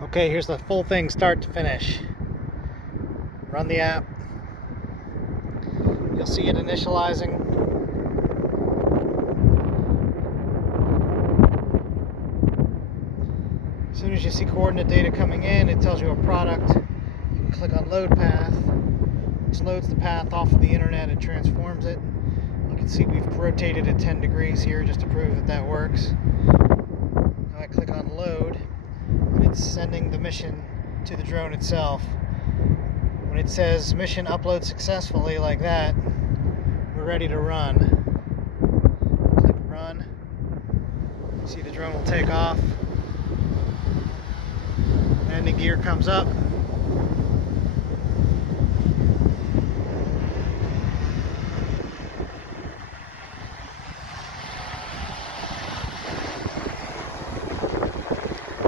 Okay, here's the full thing start to finish. Run the app. You'll see it initializing. As soon as you see coordinate data coming in, it tells you a product. You can click on load path, which loads the path off of the internet and transforms it. You can see we've rotated it 10 degrees here just to prove that that works. Now I click on load, and it's sending the mission to the drone itself. When it says mission upload successfully like that, we're ready to run. Click run. See, the drone will take off. Landing gear comes up.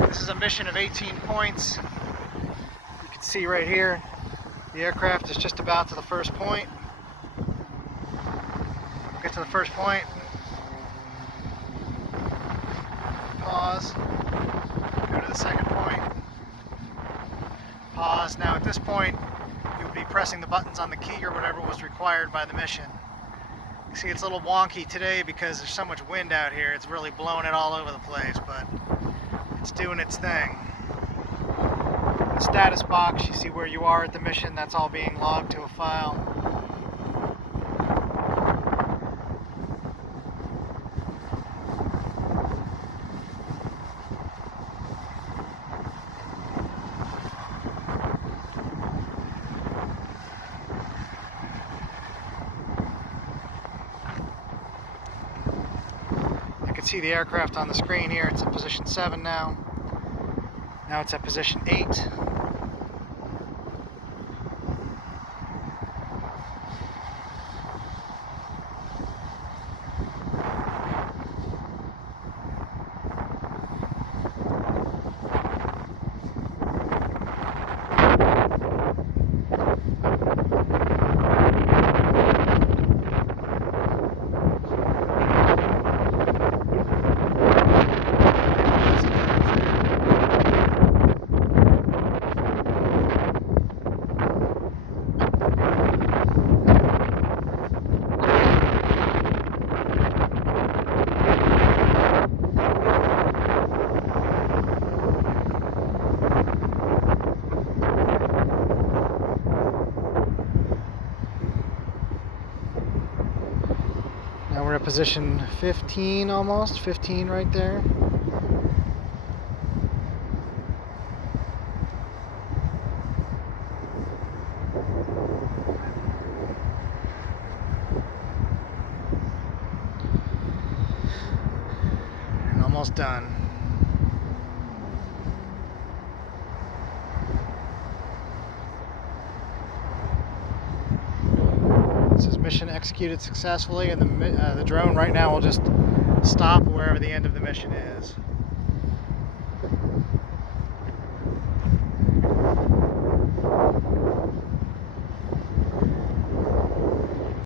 This is a mission of 18 points. You can see right here, the aircraft is just about to the first point. Get to the first point. Pause. Go to the second point. Pause. Now at this point, you would be pressing the buttons on the key or whatever was required by the mission. You see it's a little wonky today because there's so much wind out here. It's really blowing it all over the place, but it's doing its thing. In the status box, you see where you are at the mission. That's all being logged to a file. You can see the aircraft on the screen here. It's at position 7 now. Now it's at position 8. Now we're at position 15 almost, 15 right there. And almost done. This is mission executed successfully, and the drone right now will just stop wherever the end of the mission is.